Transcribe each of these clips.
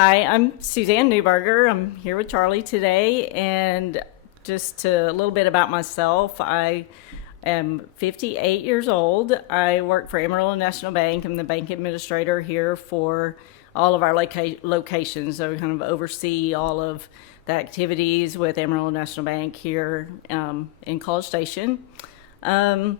Hi, I'm Suzanne Neuberger. I'm here with Charlie today, and just a little bit about myself. I am 58 years old. I work for Amarillo National Bank. I'm the bank administrator here for all of our locations. So we kind of oversee all of the activities with Amarillo National Bank here in College Station. That's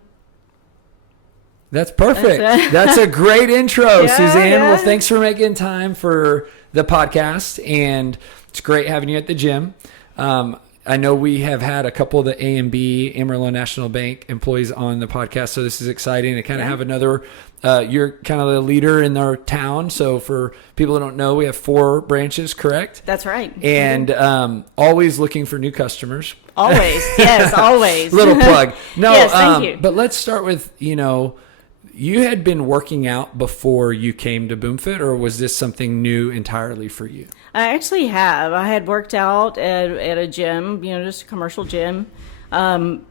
perfect. That's a great intro, Suzanne. Well, thanks for making time for the podcast, and it's great having you at the gym. I know we have had a couple of the Amarillo National Bank employees on the podcast, so this is exciting to kind of have another. You're kind of the leader in our town, so for people who don't know, we have 4 branches, correct? That's right. And always looking for new customers. Always, yes, always. Little plug. No, yes, thank you. But let's start with, you had been working out before you came to BoomFit, or was this something new entirely for you? I actually have. I had worked out at a gym, just a commercial gym. Kind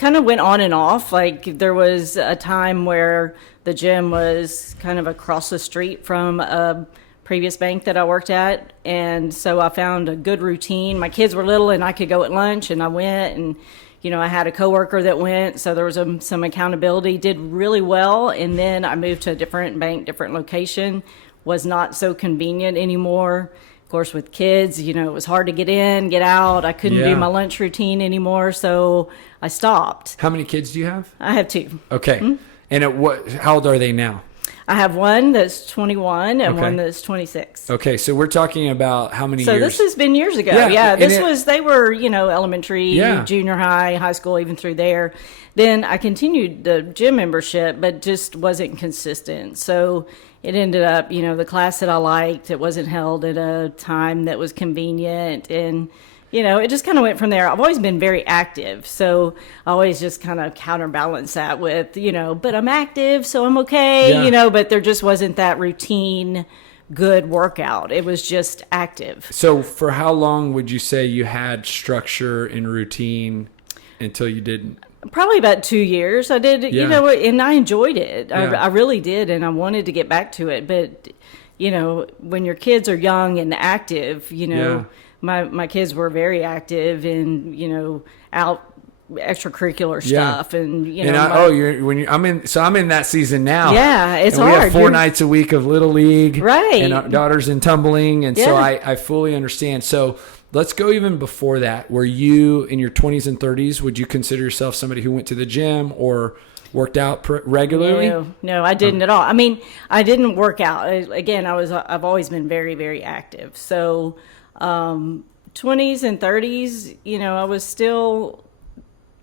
of went on and off. Like there was a time where the gym was kind of across the street from a previous bank that I worked at. And so I found a good routine. My kids were little and I could go at lunch, and I went, and I had a coworker that went, so there was some accountability, did really well. And then I moved to a different bank, different location, was not so convenient anymore. Of course, with kids, it was hard to get in, get out. I couldn't do my lunch routine anymore, so I stopped. How many kids do you have? I have 2. Okay. Mm-hmm. And how old are they now? I have one that's 21 and one that's 26. Okay, so we're talking about how many years? So this has been years ago. Yeah, they were, elementary, junior high, high school, even through there. Then I continued the gym membership, but just wasn't consistent. So it ended up, the class that I liked, it wasn't held at a time that was convenient, and it just kind of went from there. I've always been very active, so I always just kind of counterbalance that with, but I'm active, so I'm okay, but there just wasn't that routine, good workout. It was just active. So for how long would you say you had structure and routine until you didn't? Probably about 2 years. I did, and I enjoyed it. Yeah. I really did, and I wanted to get back to it. But, when your kids are young and active, my kids were very active and, out extracurricular stuff. And, I'm in that season now. Yeah, it's and hard. We have 4 nights a week of Little League. Right. And our daughter's in tumbling. And so I fully understand. So let's go even before that. Were you in your 20s and 30s? Would you consider yourself somebody who went to the gym or worked out regularly? No, I didn't at all. I mean, I didn't work out. Again, I've always been very, very active. So 20s and 30s,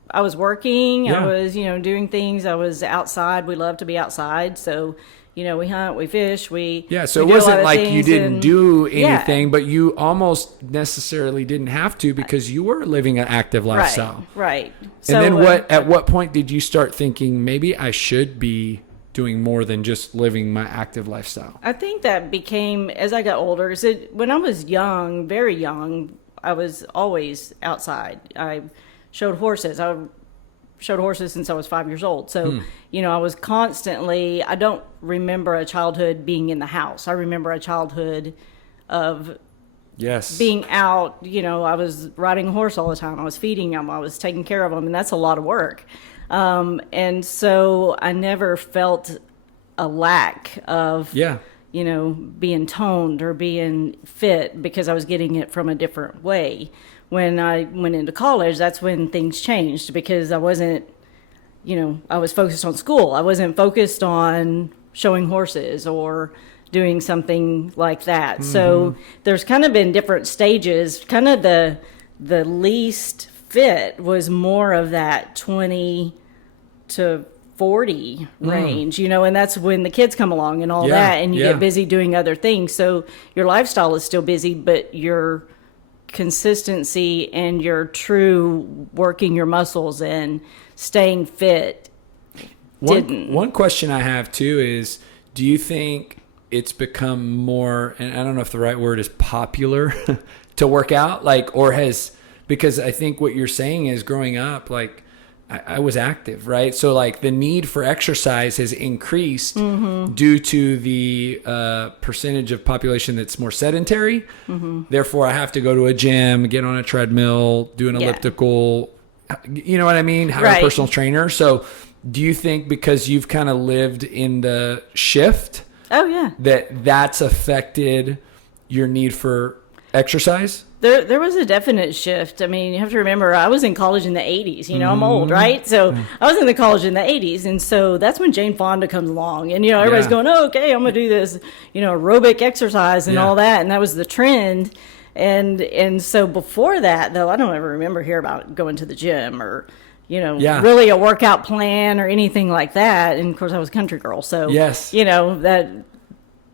I was working. I was, doing things. I was outside. We love to be outside. So, we hunt, we fish, so it wasn't like you didn't do anything, but you almost necessarily didn't have to because you were living an active lifestyle. Right. And then at what point did you start thinking maybe I should be doing more than just living my active lifestyle? I think that became, as I got older, when I was young, very young, I was always outside. I showed horses. I showed horses since I was 5 years old. So, I was constantly, I don't remember a childhood being in the house. I remember a childhood of being out. I was riding a horse all the time. I was feeding them. I was taking care of them. And that's a lot of work. And so I never felt a lack of, being toned or being fit because I was getting it from a different way. When I went into college, that's when things changed because I wasn't, I was focused on school. I wasn't focused on showing horses or doing something like that. Mm-hmm. So there's kind of been different stages. Kind of the least fit was more of that 20 to 40 range, and that's when the kids come along and all that, and you get busy doing other things. So your lifestyle is still busy, but your consistency and your true working your muscles and staying fit didn't. One question I have too is, do you think it's become more, and I don't know if the right word is popular to work out, because I think what you're saying is growing up, I was active, right? So like the need for exercise has increased due to the percentage of population that's more sedentary. Therefore, I have to go to a gym, get on a treadmill, do an elliptical, you know what I mean? Hire a personal trainer. So do you think because you've kind of lived in the shift that's affected your need for exercise? There was a definite shift. I mean, you have to remember, I was in college in the 80s. You know, I'm old, right? So I was in the college in the 80s. And so that's when Jane Fonda comes along. And, you know, everybody's going, oh, okay, I'm going to do this, you know, aerobic exercise and all that. And that was the trend. And so before that, though, I don't ever remember hearing about going to the gym or, you know, really a workout plan or anything like that. And, of course, I was a country girl. So, you know, that...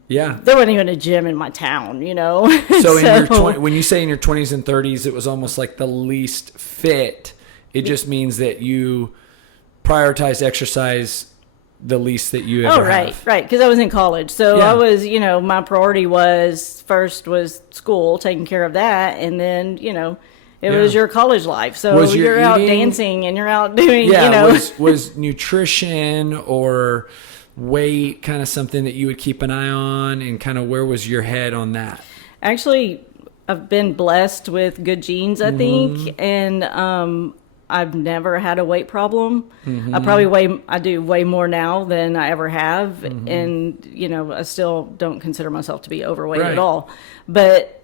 Yeah. There wasn't even a gym in my town, you know. So in your when you say in your 20s and 30s, it was almost like the least fit. It just means that you prioritize exercise the least that you ever have. Right. Because I was in college. So I was, you know, my priority was first was school, taking care of that. And then, you know, it was your college life. So you're out dancing and you're out doing, you know. Was nutrition or... weight kind of something that you would keep an eye on, and kind of where was your head on that? Actually, I've been blessed with good genes, I think, and I've never had a weight problem. I do way more now than I ever have, and you know, I still don't consider myself to be overweight at all, but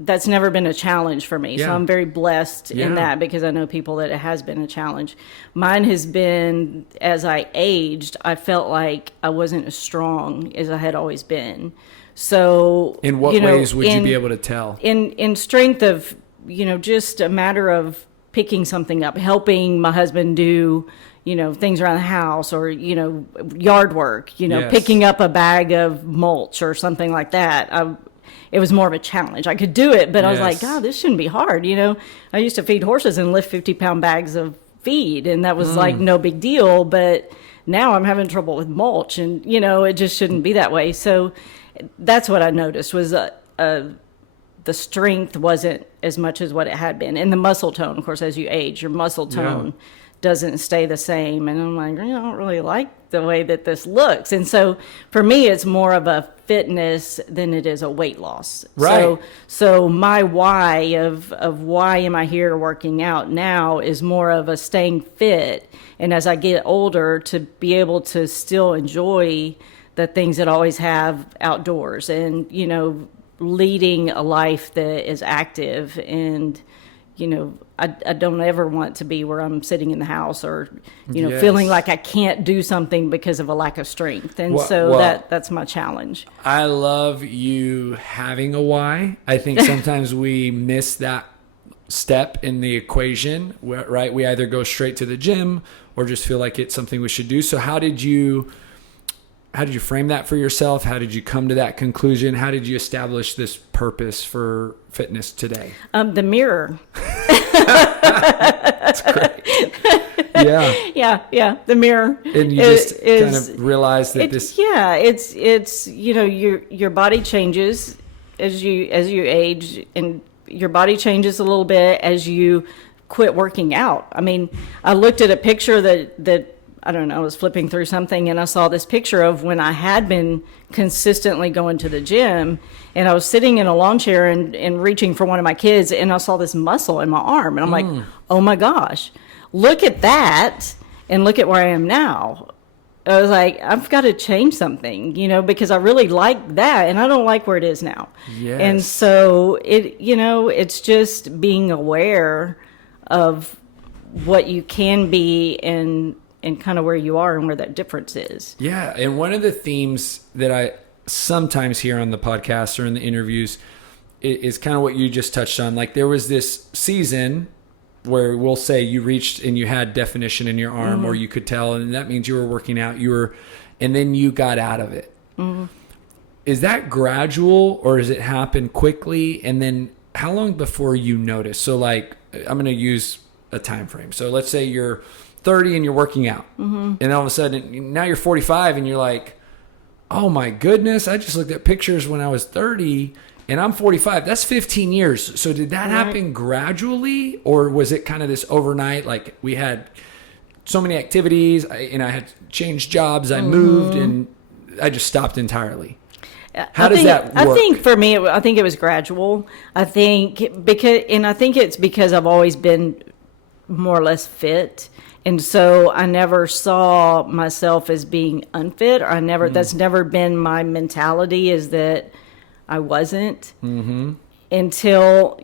that's never been a challenge for me. So I'm very blessed in that, because I know people that it has been a challenge. Mine has been, as I aged, I felt like I wasn't as strong as I had always been. So in what ways would you be able to tell? In strength of, you know, just a matter of picking something up, helping my husband do, you know, things around the house, or, you know, yard work, you know, picking up a bag of mulch or something like that. It was more of a challenge. I could do it, but I was like, God, this shouldn't be hard. You know, I used to feed horses and lift 50-pound bags of feed, and that was like no big deal. But now I'm having trouble with mulch, and, you know, it just shouldn't be that way. So that's what I noticed was the strength wasn't as much as what it had been. And the muscle tone, of course, as you age, your muscle tone doesn't stay the same. And I'm like, I don't really like the way that this looks. And so for me, it's more of a fitness than it is a weight loss. Right. So my why of why am I here working out now is more of a staying fit. And as I get older, to be able to still enjoy the things that I always have outdoors, and, you know, leading a life that is active. And, you know, I don't ever want to be where I'm sitting in the house, or, you know, feeling like I can't do something because of a lack of strength. And that's my challenge. I love you having a why. I think sometimes we miss that step in the equation, right? We either go straight to the gym or just feel like it's something we should do. So how did you frame that for yourself? How did you come to that conclusion? How did you establish this purpose for fitness today? The mirror. That's great. Yeah. The mirror. And you just kind of realize that it's you know, your body changes as you age, and your body changes a little bit as you quit working out. I mean, I looked at a picture that I don't know, I was flipping through something, and I saw this picture of when I had been consistently going to the gym, and I was sitting in a lawn chair and reaching for one of my kids, and I saw this muscle in my arm, and I'm like, oh my gosh, look at that, and look at where I am now. I was like, I've got to change something, you know, because I really like that, and I don't like where it is now. Yes. And so it's just being aware of what you can be, and kind of where you are and where that difference is. Yeah. And one of the themes that I sometimes hear on the podcast or in the interviews is kind of what you just touched on. Like, there was this season where we'll say you reached and you had definition in your arm, or you could tell, and that means you were working out, and then you got out of it. Is that gradual, or does it happen quickly? And then how long before you notice? So like, I'm going to use a time frame. So let's say you're 30 and you're working out, and all of a sudden now you're 45 and you're like, oh my goodness, I just looked at pictures when I was 30 and I'm 45. That's 15 years. So did that happen gradually, or was it kind of this overnight, like we had so many activities, I had changed jobs, I moved, and I just stopped entirely. How does that work? I think for me, I think it was gradual. I think it's because I've always been more or less fit. And so I never saw myself as being unfit, or that's never been my mentality, is that I wasn't until,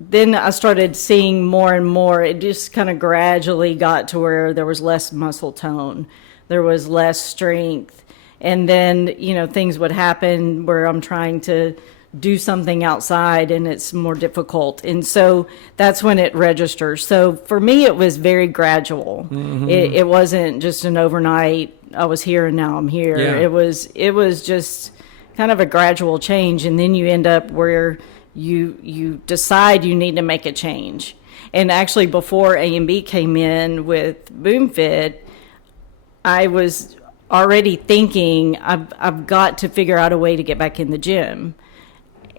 then I started seeing more and more. It just kind of gradually got to where there was less muscle tone, there was less strength. And then, things would happen where I'm trying to do something outside and it's more difficult. And so that's when it registers. So for me, it was very gradual. It wasn't just an overnight, I was here and now I'm here. Yeah. It was just kind of a gradual change. And then you end up where you decide you need to make a change. And actually before A&B came in with BoomFit, I was already thinking I've got to figure out a way to get back in the gym.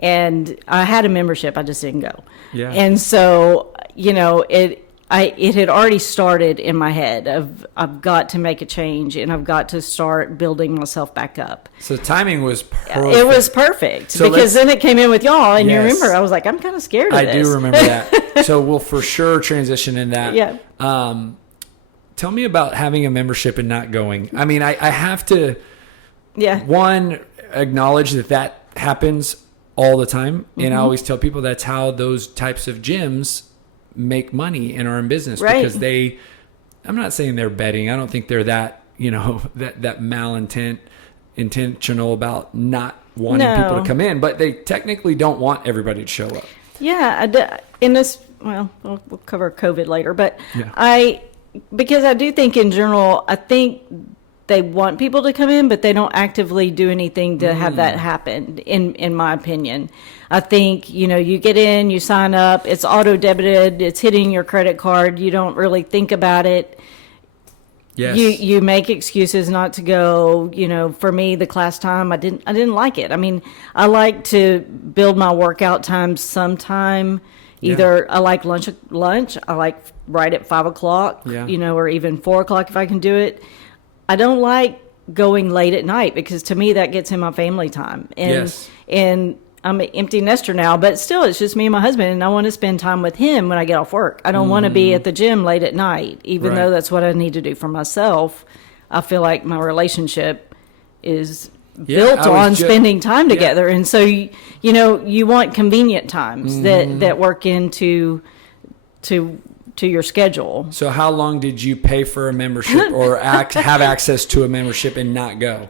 And I had a membership, I just didn't go. Yeah. And so, it had already started in my head of I've got to make a change and I've got to start building myself back up. So the timing was perfect. It was perfect, so because then it came in with y'all, and Yes. you remember I was like, I'm kind of scared of this. I do remember that. So we'll for sure transition in that. Yeah. Tell me about having a membership and not going. I mean, I have to, Yeah. one, acknowledge that happens all the time. And I always tell people that's how those types of gyms make money and are in business. Right. Because I'm not saying they're betting. I don't think they're that, that intentional about not wanting people to come in. But they technically don't want everybody to show up. Yeah. In this, well, we'll cover COVID later, but Yeah. because I do think in general, I think they want people to come in, but they don't actively do anything to have that happen, in my opinion. I think, you get in, you sign up, it's auto debited, it's hitting your credit card, you don't really think about it. Yes. You make excuses not to go. For me, the class time, I didn't like it. I mean, I like to build my workout times sometime. Either I like lunch. I like right at 5 o'clock, or even 4 o'clock if I can do it. I don't like going late at night, because to me that gets in my family time. And I'm an empty nester now, but still it's just me and my husband, and I want to spend time with him when I get off work. I don't want to be at the gym late at night, even though that's what I need to do for myself. I feel like my relationship is built on spending time together. And so, you want convenient times that work into your schedule. So how long did you pay for a membership or have access to a membership and not go?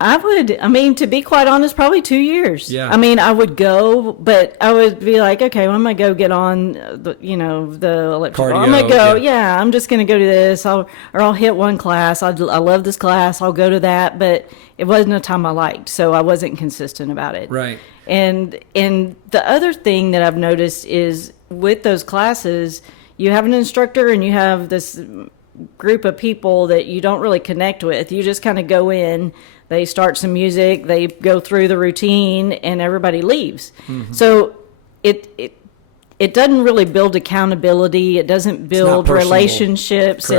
To be quite honest, probably 2 years. Yeah. I would go, but I would be like, okay, well, I'm going to go get on the electrical. Cardio, I'm going to go, I'm just going to go to this. I'll hit one class. I love this class. I'll go to that. But it wasn't a time I liked, so I wasn't consistent about it. Right. And the other thing that I've noticed is with those classes, you have an instructor and you have this group of people that you don't really connect with. You just kind of go in, they start some music, they go through the routine, and everybody leaves. So it doesn't really build accountability. It doesn't build relationships.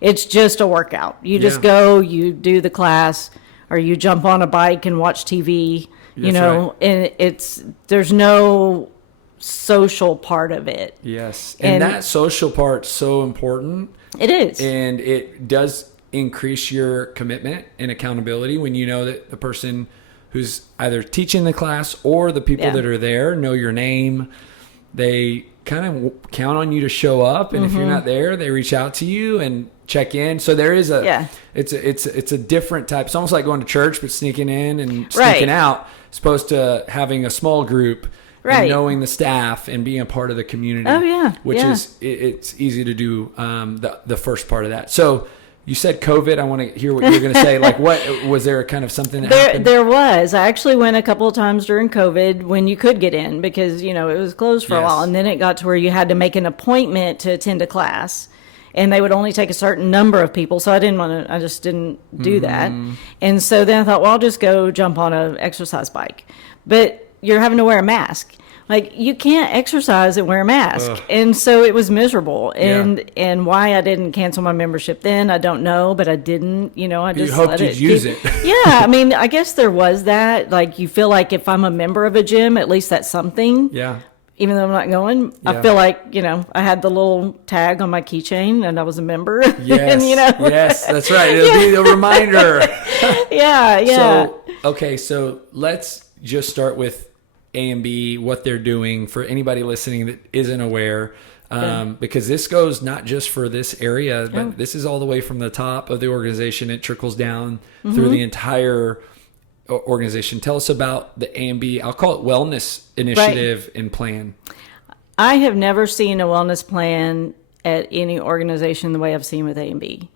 It's just a workout. You just go, you do the class, or you jump on a bike and watch TV, and there's no social part of it. Yes. And that social part's so important. It is. And it does increase your commitment and accountability when you know that the person who's either teaching the class or the people that are there know your name. They kind of count on you to show up, and if you're not there, they reach out to you and check in. So there is it's a different type. It's almost like going to church but sneaking in and sneaking out, as opposed to having a small group. And knowing the staff and being a part of the community. Oh, yeah. Which is, it's easy to do the first part of that. So you said COVID. I want to hear what you're going to say. Like, what was there kind of something that happened? There was. I actually went a couple of times during COVID when you could get in, because, it was closed for a while. And then it got to where you had to make an appointment to attend a class. And they would only take a certain number of people. So I just didn't do that. And so then I thought, well, I'll just go jump on an exercise bike. But you're having to wear a mask. like, you can't exercise and wear a mask. Ugh. And so it was miserable. And why I didn't cancel my membership then, I don't know, but I didn't, I just hoped you'd use it. Yeah. I mean, I guess there was that, like, you feel like if I'm a member of a gym, at least that's something. Yeah. Even though I'm not going, I feel like, I had the little tag on my keychain and I was a member. Yes. And, yes, that's right. It'll be a reminder. Yeah. So, okay. So let's just start with A&B, what they're doing for anybody listening that isn't aware. Because this goes not just for this area, but this is all the way from the top of the organization. It trickles down through the entire organization. Tell us about the A&B, I'll call it wellness initiative and plan. I have never seen a wellness plan at any organization the way I've seen with A&B.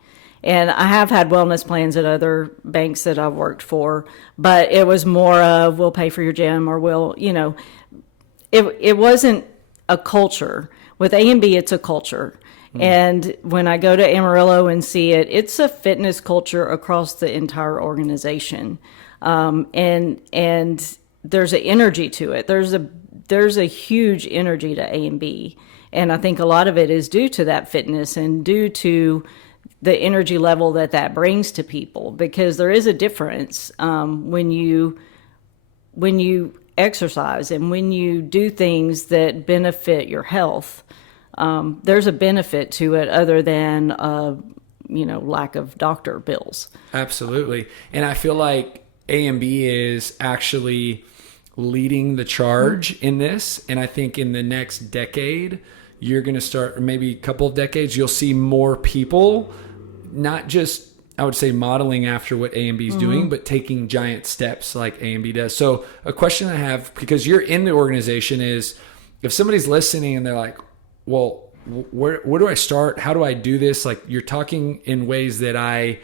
And I have had wellness plans at other banks that I've worked for, but it was more of, we'll pay for your gym, or we'll, it wasn't a culture. With A&B, it's a culture. And when I go to Amarillo and see it, it's a fitness culture across the entire organization. And there's an energy to it. There's a huge energy to A&B. And I think a lot of it is due to that fitness and due to the energy level that brings to people, because there is a difference when you exercise and when you do things that benefit your health. There's a benefit to it other than lack of doctor bills. Absolutely. And I feel like A&B is actually leading the charge in this. And I think in the next decade, you're going to start, or maybe a couple of decades, you'll see more people, not just, I would say, modeling after what A&B is doing, but taking giant steps like A&B does. So a question I have, because you're in the organization, is if somebody's listening and they're like, well, where do I start? How do I do this? Like, you're talking in ways that I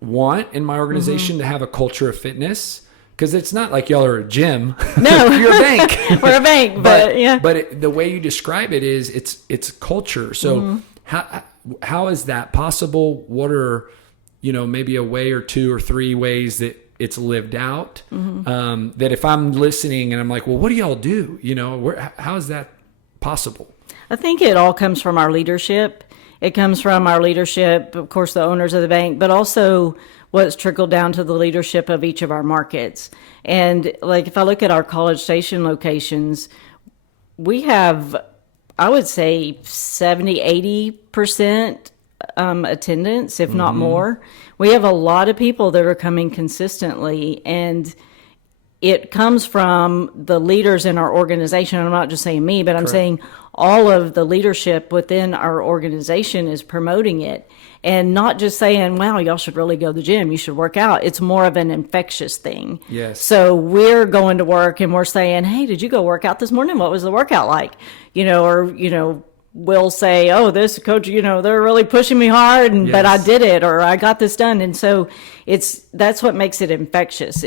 want in my organization to have a culture of fitness, because it's not like y'all are a gym. No, you're a bank. We're a bank, but yeah. But the way you describe it is it's culture. So how is that possible? What are maybe a way or two or three ways that it's lived out? That if I'm listening and I'm like, well, what do y'all do? How is that possible? I think it all comes from our leadership. It comes from our leadership, of course, the owners of the bank, but also what's trickled down to the leadership of each of our markets. And like, if I look at our College Station locations, we have, I would say, 70-80% attendance, if not more. We have a lot of people that are coming consistently, and it comes from the leaders in our organization. I'm not just saying me, but I'm saying all of the leadership within our organization is promoting it, and not just saying, wow, y'all should really go to the gym, you should work out. It's more of an infectious thing. Yes. So we're going to work and we're saying, hey, did you go work out this morning? What was the workout like? We'll say, oh, this coach, they're really pushing me hard, but I did it, or I got this done. And so that's what makes it infectious.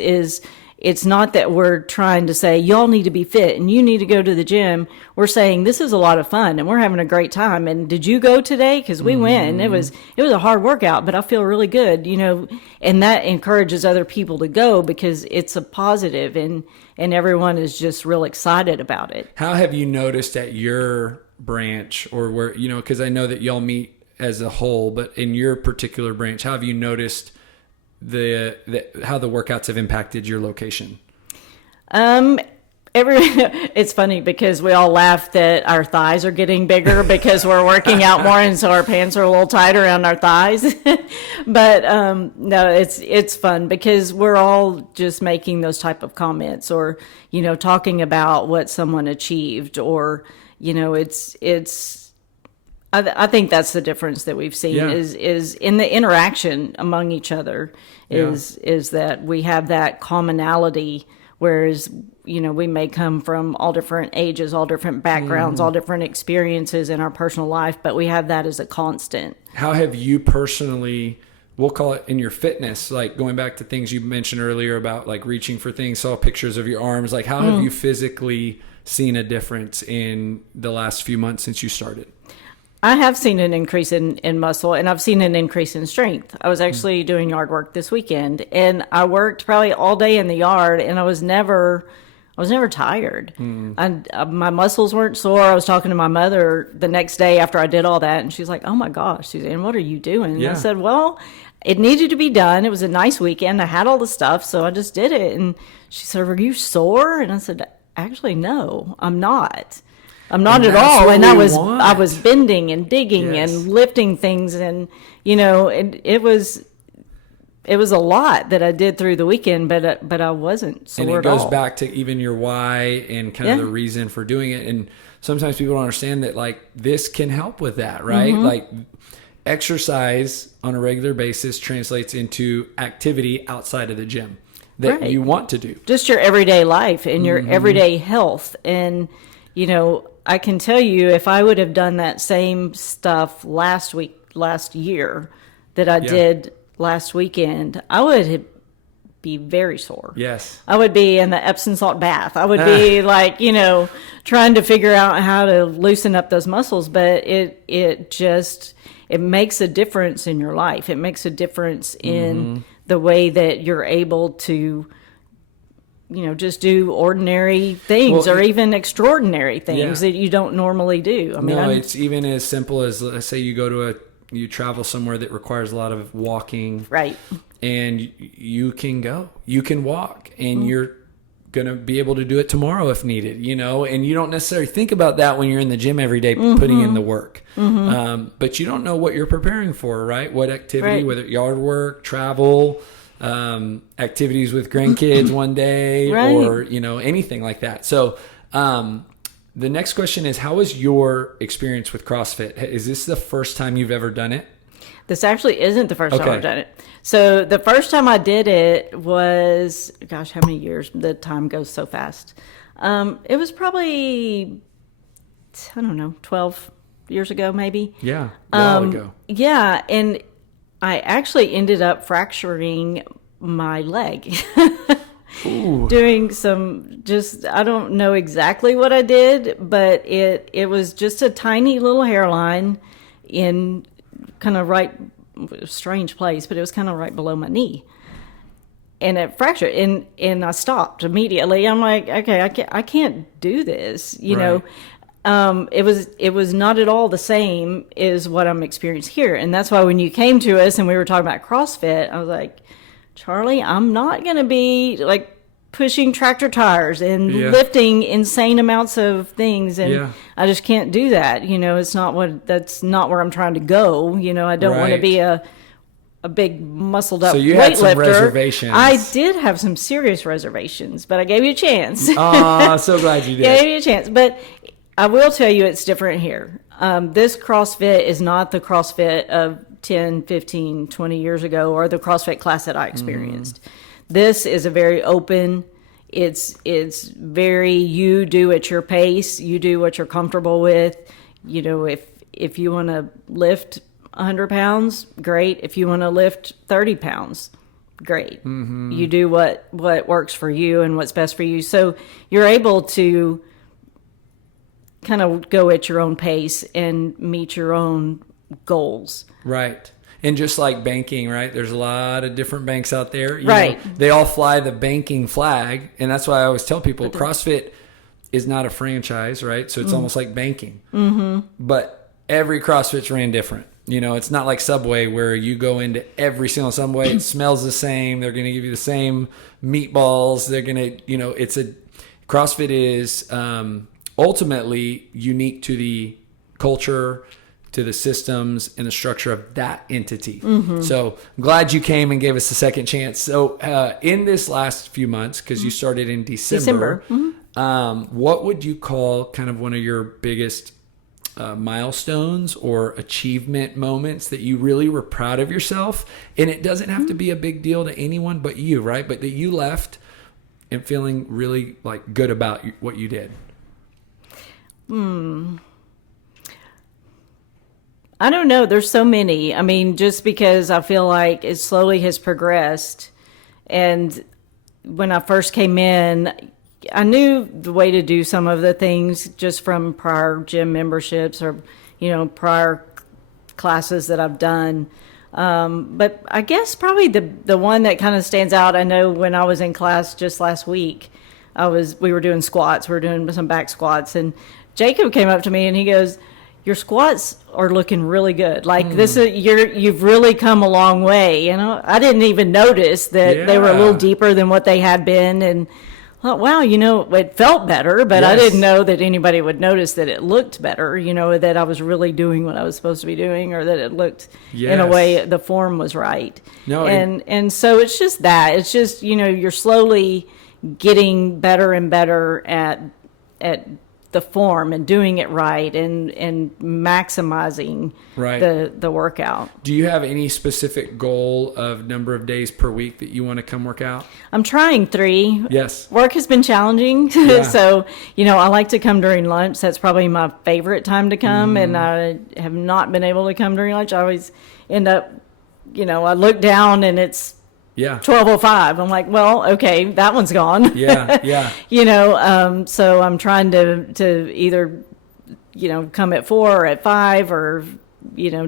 It's not that we're trying to say, y'all need to be fit and you need to go to the gym. We're saying, this is a lot of fun and we're having a great time. And did you go today? Because we went. And it was a hard workout, but I feel really good, and that encourages other people to go, because it's a positive, and everyone is just real excited about it. How have you noticed at your branch, or where, because I know that y'all meet as a whole, but in your particular branch, how have you noticed how the workouts have impacted your location? It's funny because we all laugh that our thighs are getting bigger because we're working out more, and so our pants are a little tight around our thighs. But no, it's fun because we're all just making those type of comments, or talking about what someone achieved, or I think that's the difference that we've seen is in the interaction among each other, is that we have that commonality, whereas we may come from all different ages, all different backgrounds, all different experiences in our personal life, but we have that as a constant. How have you personally, we'll call it in your fitness, like going back to things you mentioned earlier about like reaching for things, saw pictures of your arms, like how have you physically seen a difference in the last few months since you started? I have seen an increase in muscle, and I've seen an increase in strength. I was actually doing yard work this weekend, and I worked probably all day in the yard, and I was never I was never tired. My muscles weren't sore. I was talking to my mother the next day after I did all that, and she's like, "Oh my gosh, Suzanne, what are you doing?" And I said, "Well, it needed to be done. It was a nice weekend. I had all the stuff, so I just did it." And she said, "Were you sore?" And I said, "Actually, no, I'm not. I'm not at all." And I was bending and digging and lifting things, and it was a lot that I did through the weekend, but I wasn't sore at all. And it goes back to even your why and kind of the reason for doing it. And sometimes people don't understand that, like, this can help with that, right? Like, exercise on a regular basis translates into activity outside of the gym that you want to do. Just your everyday life and your everyday health. And, I can tell you, if I would have done that same stuff last year that I did last weekend, I would be very sore. Yes. I would be in the Epsom salt bath. I would be like, trying to figure out how to loosen up those muscles. But it makes a difference in your life. It makes a difference in the way that you're able to, just do ordinary things or even extraordinary things that you don't normally do. I mean, it's even as simple as, let's say you travel somewhere that requires a lot of walking. Right. And you can walk, and you're going to be able to do it tomorrow if needed, and you don't necessarily think about that when you're in the gym every day putting in the work. But you don't know what you're preparing for, right? What activity, whether yard work, travel, activities with grandkids one day, or, anything like that. So, the next question is, how was your experience with CrossFit? Is this the first time you've ever done it? This actually isn't the first time I've done it. So the first time I did it was, gosh, how many years? The time goes so fast. It was probably, 12 years ago, maybe. Yeah, a while ago. Yeah, and I actually ended up fracturing my leg. Doing some, I don't know exactly what I did, but it was just a tiny little hairline in kind of strange place, but it was kind of right below my knee. And it fractured, and I stopped immediately. I'm like, okay, I can't do this, know. It was not at all the same as what I'm experiencing here. And that's why when you came to us and we were talking about CrossFit, I was like, Charlie, I'm not going to be like pushing tractor tires and lifting insane amounts of things. And I just can't do that. That's not where I'm trying to go. I don't want to be a big muscled up weightlifter. So you had some reservations. I did have some serious reservations, but I gave you a chance. Oh, so glad you did. Gave you a chance. But I will tell you it's different here. This CrossFit is not the CrossFit of 10, 15, 20 years ago, or the CrossFit class that I experienced. This is a very open, it's very, you do at your pace, you do what you're comfortable with. If you want to lift 100 pounds, great. If you want to lift 30 pounds, great. You do what works for you and what's best for you. So you're able to kind of go at your own pace and meet your own goals. Right. And just like banking, right? There's a lot of different banks out there. You know, they all fly the banking flag. And that's why I always tell people CrossFit is not a franchise, right? So it's almost like banking. But every CrossFit's ran different. It's not like Subway where you go into every single Subway. It smells the same. They're going to give you the same meatballs. They're going to, CrossFit is ultimately unique to the culture, to the systems and the structure of that entity. So I'm glad you came and gave us a second chance. So in this last few months, because you started in December. What would you call kind of one of your biggest milestones or achievement moments that you really were proud of yourself? And it doesn't have to be a big deal to anyone but you, right? But that you left and feeling really like good about what you did. I don't know. There's so many. I mean, just because I feel like it slowly has progressed. And when I first came in, I knew the way to do some of the things just from prior gym memberships or, prior classes that I've done. But I guess probably the one that kind of stands out, I know when I was in class just last week, we were doing squats. We were doing some back squats, and Jacob came up to me and he goes, "Your squats are looking really good. Like you've really come a long way." You know, I didn't even notice that they were a little deeper than what they had been, and I thought, wow, it felt better, but I didn't know that anybody would notice that it looked better. That I was really doing what I was supposed to be doing, or that it looked in a way the form was right. No, and so it's just that. It's just you're slowly getting better and better at the form and doing it right and maximizing the workout. Do you have any specific goal of number of days per week that you want to come work out? I'm trying 3. Yes. Work has been challenging. Yeah. So, I like to come during lunch. That's probably my favorite time to come. And I have not been able to come during lunch. I always end up, I look down and it's 12:05. I'm like, well, okay, that one's gone. Yeah. So I'm trying to either, come at 4 or at 5 or,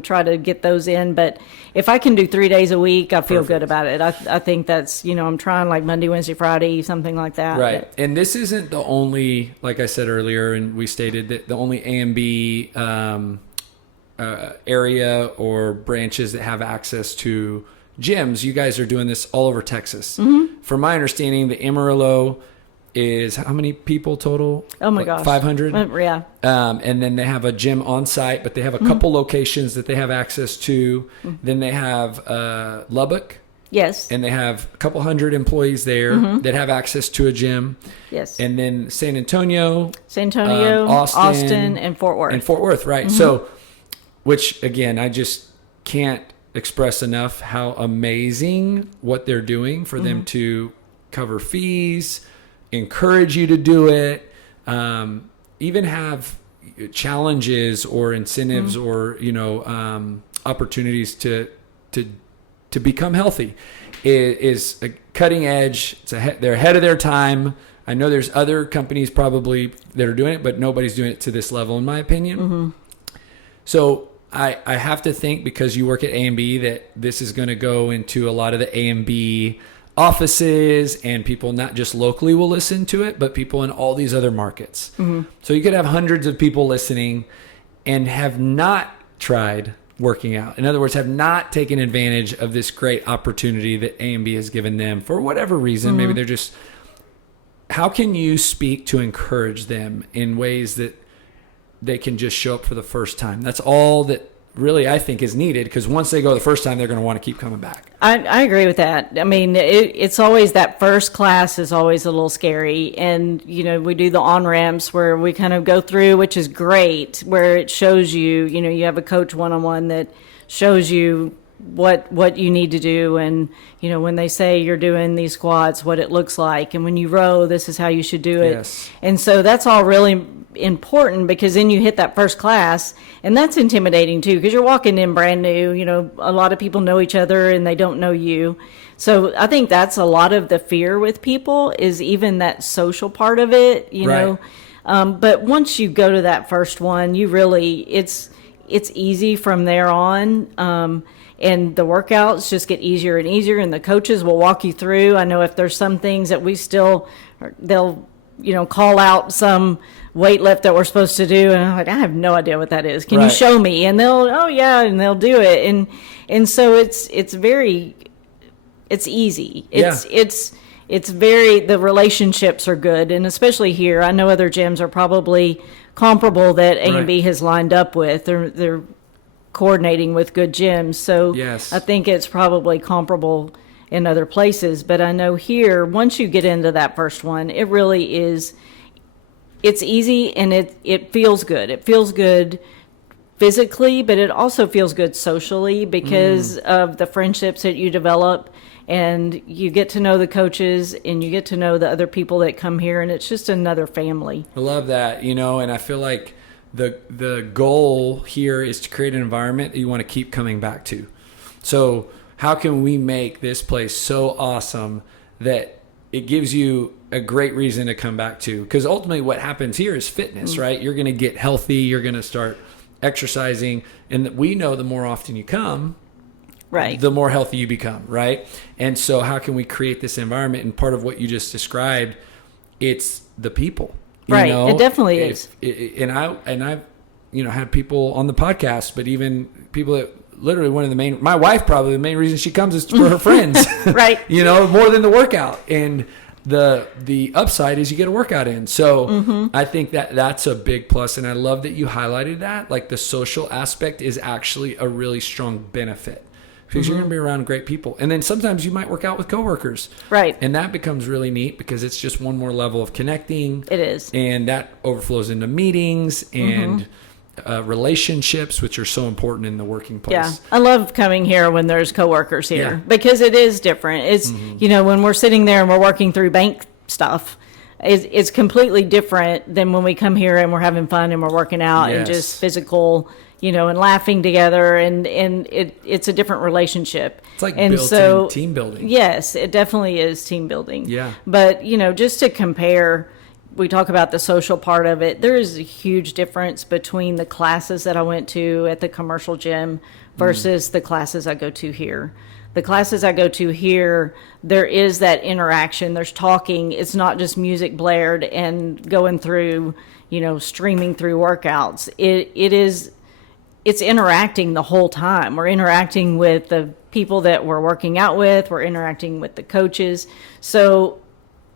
try to get those in. But if I can do 3 days a week, I feel good about it. I think that's, I'm trying like Monday, Wednesday, Friday, something like that. Right. And this isn't the only, like I said earlier, and we stated that the only A&B area or branches that have access to gyms. You guys are doing this all over Texas. Mm-hmm. From my understanding, the Amarillo is how many people total? Oh my gosh, 500. Yeah. And then they have a gym on site, but they have a couple locations that they have access to. Mm-hmm. Then they have Lubbock. Yes. And they have a couple hundred employees there that have access to a gym. Yes. And then San Antonio, Austin, and Fort Worth. Right. Mm-hmm. So, which again, I just can't express enough how amazing what they're doing for them to cover fees, encourage you to do it, even have challenges or incentives or opportunities to become healthy. It is a cutting edge. They're ahead of their time. I know there's other companies probably that are doing it, but nobody's doing it to this level, in my opinion. Mm-hmm. So I have to think, because you work at A&B, that this is going to go into a lot of the A&B offices, and people not just locally will listen to it, but people in all these other markets. Mm-hmm. So you could have hundreds of people listening and have not tried working out. In other words, have not taken advantage of this great opportunity that A&B has given them for whatever reason. Maybe they're just... How can you speak to encourage them in ways that they can just show up for the first time? That's all that really I think is needed, because once they go the first time, they're going to want to keep coming back. I agree with that. I mean, it's always that first class is always a little scary. And, we do the on-ramps where we kind of go through, which is great, where it shows you, you have a coach one-on-one that shows you what you need to do. And, when they say you're doing these squats, what it looks like. And when you row, this is how you should do it. Yes. And so that's all really important, because then you hit that first class, and that's intimidating too, because you're walking in brand new. A lot of people know each other and they don't know you. So I think that's a lot of the fear with people, is even that social part of it, know. But once you go to that first one, you really, it's easy from there on. And the workouts just get easier and easier, and the coaches will walk you through. I know if there's some things that they'll call out some weight lift that we're supposed to do, and I'm like, I have no idea what that is. Can you show me? And they'll do it. And so it's easy. It's very, the relationships are good. And especially here, I know other gyms are probably comparable that A&B has lined up with. They're coordinating with good gyms. So I think it's probably comparable in other places. But I know here, once you get into that first one, it really is, it's easy, and it feels good. It feels good physically, but it also feels good socially, because of the friendships that you develop, and you get to know the coaches, and you get to know the other people that come here, and it's just another family. I love that, and I feel like the goal here is to create an environment that you want to keep coming back to. So how can we make this place so awesome that it gives you a great reason to come back to? Because ultimately what happens here is fitness, right? You're going to get healthy. You're going to start exercising. And we know the more often you come, the more healthy you become, right? And so how can we create this environment? And part of what you just described it's the people. Right. It definitely is. And I've, had people on the podcast, but even people that literally my wife, probably the main reason she comes is for her friends. Right. More than the workout. And the upside is you get a workout in. So I think that's a big plus. And I love that you highlighted that. Like the social aspect is actually a really strong benefit because you're going to be around great people. And then sometimes you might work out with coworkers. Right. And that becomes really neat because it's just one more level of connecting. It is. And that overflows into meetings and relationships, which are so important in the working place. Yeah. I love coming here when there's coworkers here because it is different. It's, when we're sitting there and we're working through bank stuff, it's completely different than when we come here and we're having fun and we're working out and just physical, and laughing together and it's a different relationship. It's like built-in team building. Yes, it definitely is team building. Yeah. But, just to compare, we talk about the social part of it. There is a huge difference between the classes that I went to at the commercial gym versus the classes I go to here. The classes I go to here, there is that interaction. There's talking. It's not just music blared and going through, streaming through workouts. It's interacting the whole time. We're interacting with the people that we're working out with. We're interacting with the coaches. So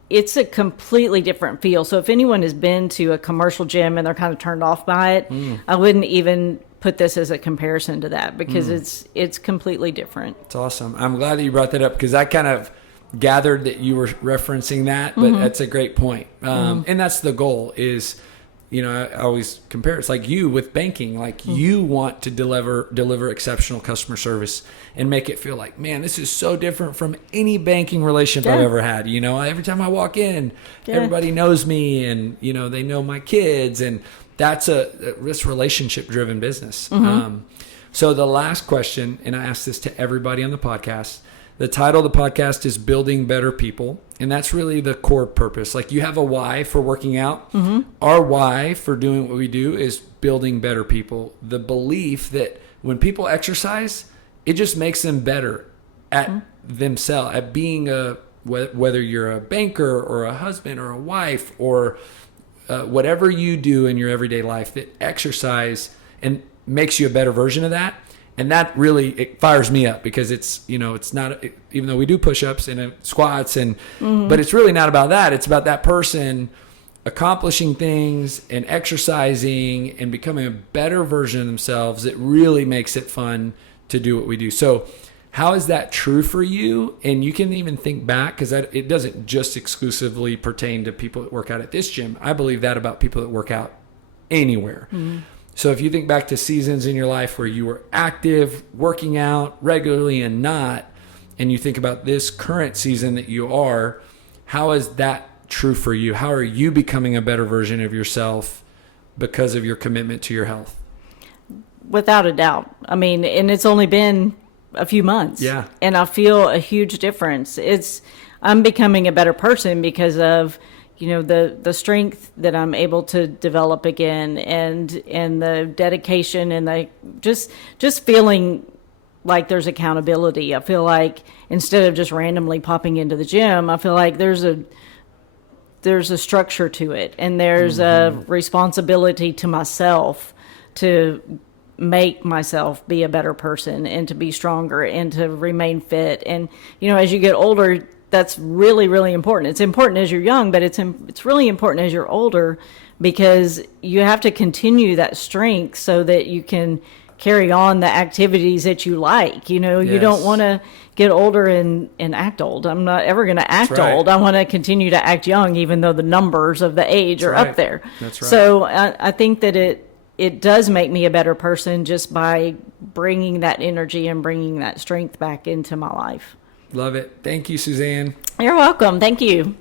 it's a completely different feel. So if anyone has been to a commercial gym and they're kind of turned off by it, I wouldn't even put this as a comparison to that because it's completely different. It's awesome. I'm glad that you brought that up because I kind of gathered that you were referencing that, but that's a great point. And that's the goal is, I always compare. It's like you with banking, like you want to deliver exceptional customer service and make it feel like, man, this is so different from any banking relationship I've ever had. Every time I walk in, everybody knows me and, they know my kids and that's this relationship driven business. So the last question, and I ask this to everybody on the podcast, the title of the podcast is Building Better People. And that's really the core purpose. Like you have a why for working out. Our why for doing what we do is building better people. The belief that when people exercise, it just makes them better at themselves, at being whether you're a banker or a husband or a wife or whatever you do in your everyday life, that exercise and makes you a better version of that. And that really, it fires me up because it's, it's not, even though we do push-ups and squats but it's really not about that. It's about that person accomplishing things and exercising and becoming a better version of themselves. It really makes it fun to do what we do. So how is that true for you? And you can even think back because it doesn't just exclusively pertain to people that work out at this gym. I believe that about people that work out anywhere. So if you think back to seasons in your life where you were active, working out regularly and not, and you think about this current season that you are, how is that true for you? How are you becoming a better version of yourself because of your commitment to your health? Without a doubt. I mean, and it's only been a few months. Yeah. And I feel a huge difference. I'm becoming a better person because of the strength that I'm able to develop again and the dedication and the just feeling like there's accountability. I feel like instead of just randomly popping into the gym, I feel like there's a structure to it and there's a responsibility to myself to make myself be a better person and to be stronger and to remain fit. And, as you get older, that's really, really important. It's important as you're young, but it's really important as you're older because you have to continue that strength so that you can carry on the activities that you like. You don't want to get older and act old. I'm not ever going to act old. I want to continue to act young, even though the numbers of the age are up there. That's right. So I think that it does make me a better person just by bringing that energy and bringing that strength back into my life. Love it. Thank you, Suzanne. You're welcome. Thank you.